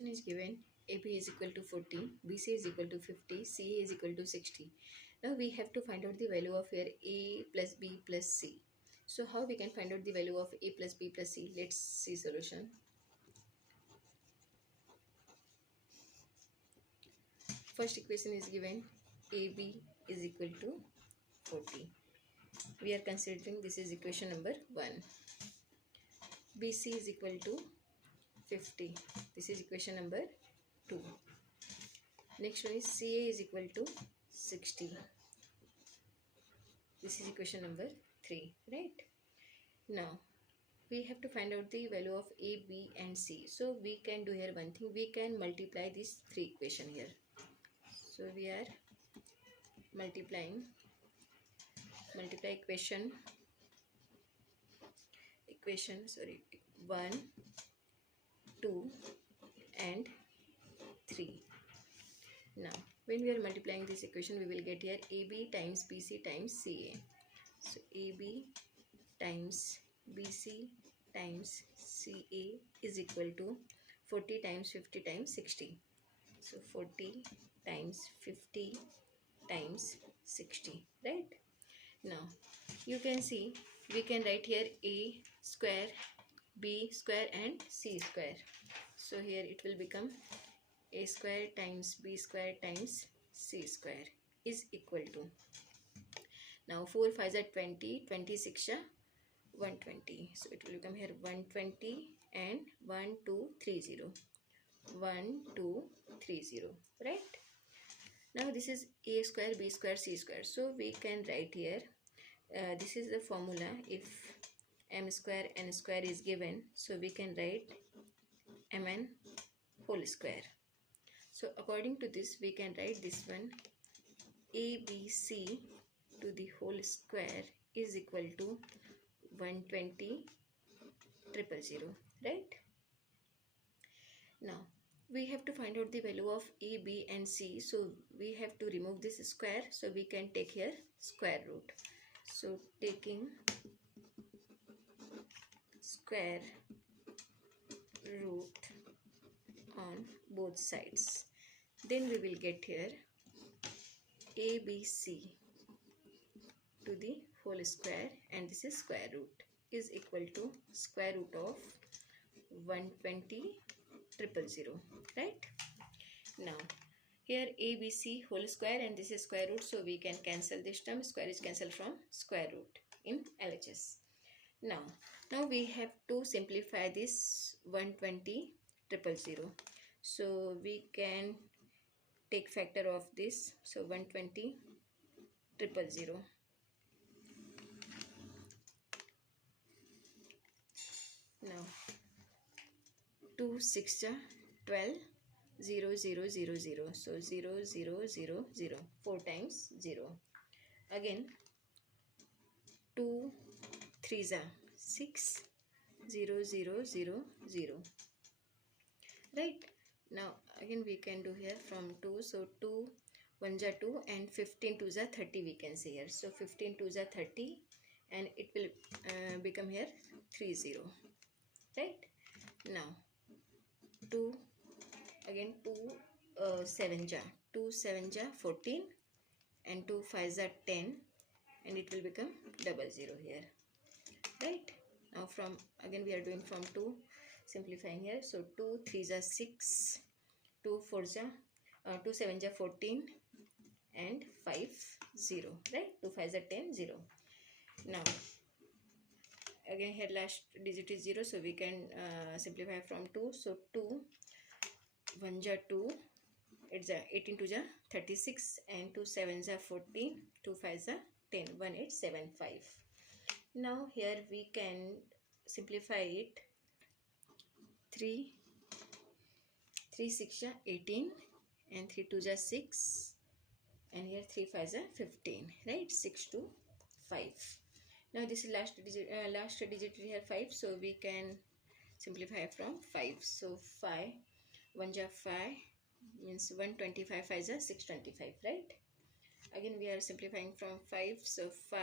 Is given AB is equal to 40, BC is equal to 50, CA is equal to 60. Now we have to find out the value of here A plus B plus C. So how we can find out the value of A plus B plus C? Let's see solution. First equation is given AB is equal to 40. We are considering this is equation number 1. BC is equal to 50. This is equation number 2. Next one is CA is equal to 60. This is equation number 3, right? Now we have to find out the value of A, B and C. So we can do here one thing. We can multiply these 3 equation here. So we are multiply equation 1, 2 and 3. Now when we are multiplying this equation, we will get here AB times BC times CA. So AB times BC times CA is equal to 40 times 50 times 60. So 40 times 50 times 60, right? Now you can see we can write here A square, B square and C square. So here it will become A square times B square times C square is equal to, now 4 5 are 20, 26 are 120. So it will become here 120 and 1230. 1230, right? Now this is A square, B square, C square. So we can write here, this is the formula. If M square N square is given, so we can write Mn whole square. So according to this, we can write this one, ABC to the whole square is equal to 120 000, right? Now we have to find out the value of A, B and C. So we have to remove this square. So we can take here square root. So taking square root on both sides, then we will get here ABC to the whole square, and this is square root, is equal to square root of 120 000, right? Now here ABC whole square and this is square root, so we can cancel this term. Square is cancelled from square root in LHS. Now we have to simplify this 120 000. So we can take factor of this. So 120 000. Now 2 6 12 0 0 0 0. So 0 0 0 0. 4 times 0. Again 2 3 6 0 0 0 0. Right? Now again we can do here from 2. So 2 1 2 and 15 2 30 we can say here. So 15 2 30 and it will become here 30. Right? Now 2 again 2 7 2 7 14 and 2 5 10 and it will become 00 here, right? Now from again we are doing from 2, simplifying here. So 2 3 6, 2 4 2 7 14 and 5 0, right? 2 5 10 0. Now again here last digit is 0, so we can simplify from 2. So 2 1 2, it's 18 2 36 and 2 7 14, 2 5 10, 1875. Now here we can simplify it. 3 6 18 and 3 2 6 and here 3 5 15, right? 6 to 5. Now this is last digit here 5, so we can simplify from 5. So 5 1 5 means 125 5 625, right? Again we are simplifying from 5. So 5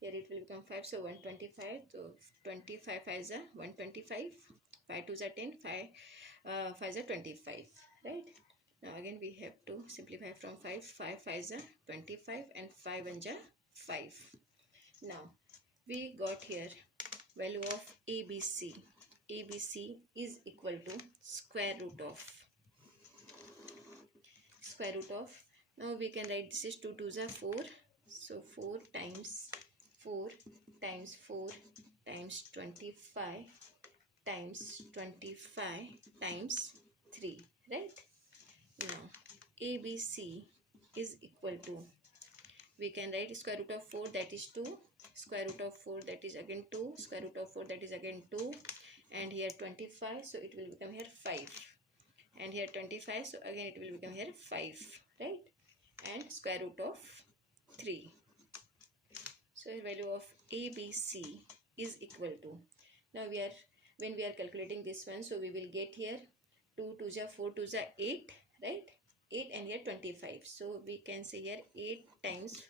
here it will become 5, so 125. So 25 5 125, 5 2 10, 5 5 are 25, right? Now again we have to simplify from 5. 5 5 are 25 and 5 1 are 5. Now we got here value of ABC. ABC is equal to square root of. Now we can write this is 2 2s are 4. So 4 times 4 times 4 times 25 times 25 times 3, right? Now ABC is equal to, we can write square root of 4, that is 2, square root of 4, that is again 2, square root of 4, that is again 2, and here 25, so it will become here 5, and here 25, so again it will become here 5, right? And square root of 3. So the value of ABC is equal to, now when we are calculating this one, so we will get here 2 2s are 4 2s are 8, right? 8 and here 25. So we can say here 8 times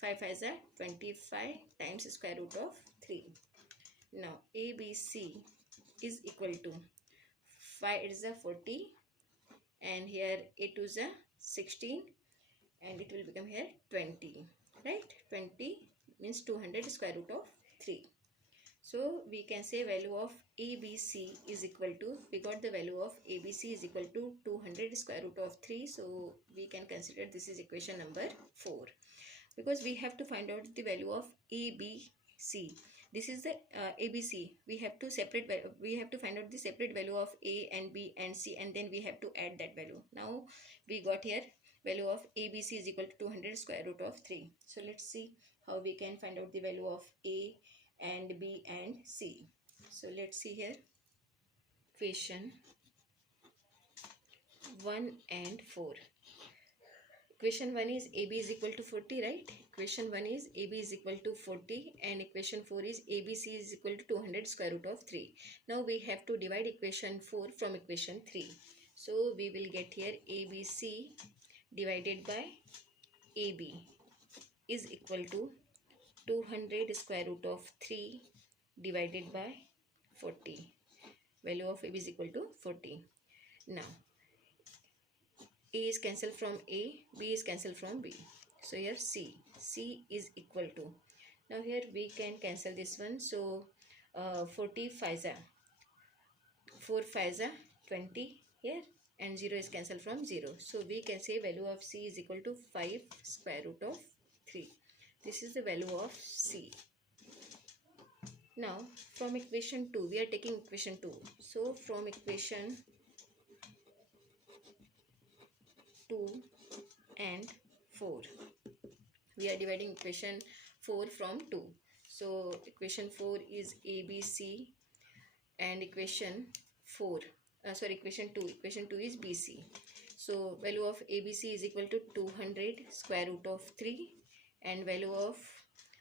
5 5s are 25 times square root of 3. Now ABC is equal to 5 is a 40 and here 8 2s are 16 and it will become here 20, right? 20 means 200 square root of 3. So we can say value of ABC is equal to, we got the value of ABC is equal to 200 square root of 3. So we can consider this is equation number 4, because we have to find out the value of ABC. This is the ABC. We have to find out the separate value of A and B and C, and then we have to add that value. Now we got here value of ABC is equal to 200 square root of 3. So let's see how we can find out the value of A and B and C. So let's see here. Equation 1 and 4. Equation 1 is AB is equal to 40, right? Equation 1 is AB is equal to 40 and equation 4 is ABC is equal to 200 square root of 3. Now we have to divide equation 4 from equation 3. So we will get here ABC divided by AB is equal to 200 square root of 3 divided by 40. Value of AB is equal to 40. Now A is cancelled from A, B is cancelled from B. So here C is equal to, now here we can cancel this one. So 40 5s are 4 5s are 20 here, and 0 is cancelled from 0. So we can say value of C is equal to 5 square root of 3. This is the value of C. Now from equation 2, we are taking equation 2. So from equation 2 and 4, we are dividing equation 4 from 2. So equation 4 is ABC and equation 2 is BC. So value of ABC is equal to 200 square root of 3 and value of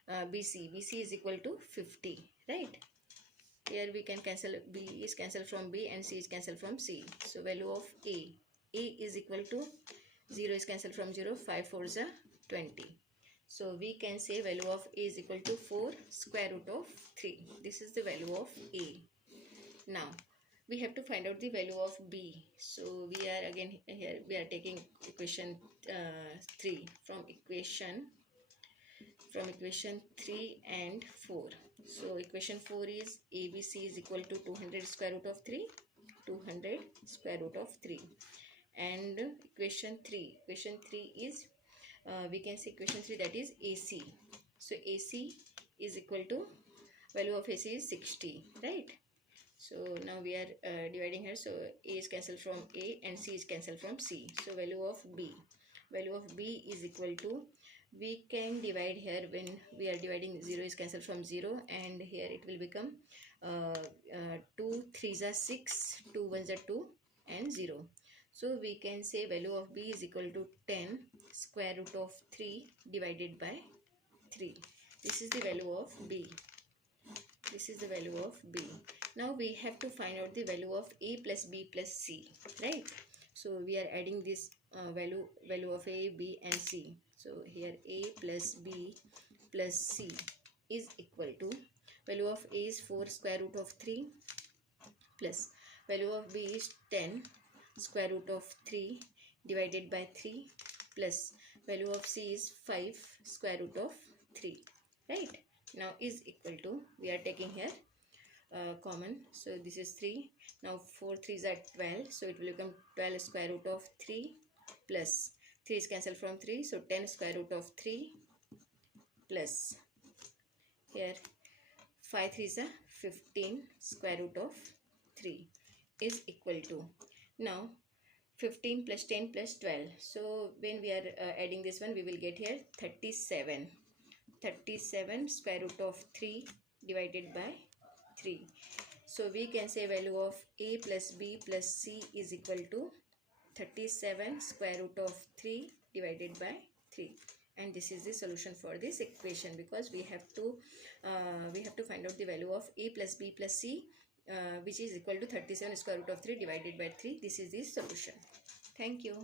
BC is equal to 50, right? Here we can cancel, B is cancelled from B and C is cancelled from C. So value of A is equal to, 0 is cancelled from 0, 5 4s are 20. So we can say value of A is equal to 4 square root of 3. This is the value of A. Now we have to find out the value of B. So we are again here, we are taking equation 3 from equation 3 and 4. So equation 4 is ABC is equal to 200 square root of 3, 200 square root of 3. And equation 3 is we can say equation 3, that is AC. So AC is equal to, value of AC is 60, right? So now we are dividing here. So A is cancelled from A and C is cancelled from C. So value of B is equal to, we can divide here when we are dividing, 0 is cancelled from 0 and here it will become 2 3s are 6, 2 1s are 2 and 0. So we can say value of B is equal to 10 square root of 3 divided by 3. This is the value of B. Now we have to find out the value of A plus B plus C, right? So we are adding this value of A, B and C. So here A plus B plus C is equal to, value of A is 4 square root of 3 plus value of b is 10 square root of 3 divided by 3 plus value of c is 5 square root of 3, right? Now is equal to, we are taking here common, so this is 3. Now 4 3s are 12, so it will become 12 square root of 3 plus 3 is cancelled from 3, so 10 square root of 3 plus here 5 3s are 15 square root of 3 is equal to, now 15 plus 10 plus 12, so when we are adding this one, we will get here 37 square root of 3 divided by 3. So we can say value of a plus b plus c is equal to 37 square root of 3 divided by 3, and this is the solution for this equation, because we have to find out the value of a plus b plus c, which is equal to 37 square root of 3 divided by 3. This is the solution. Thank you.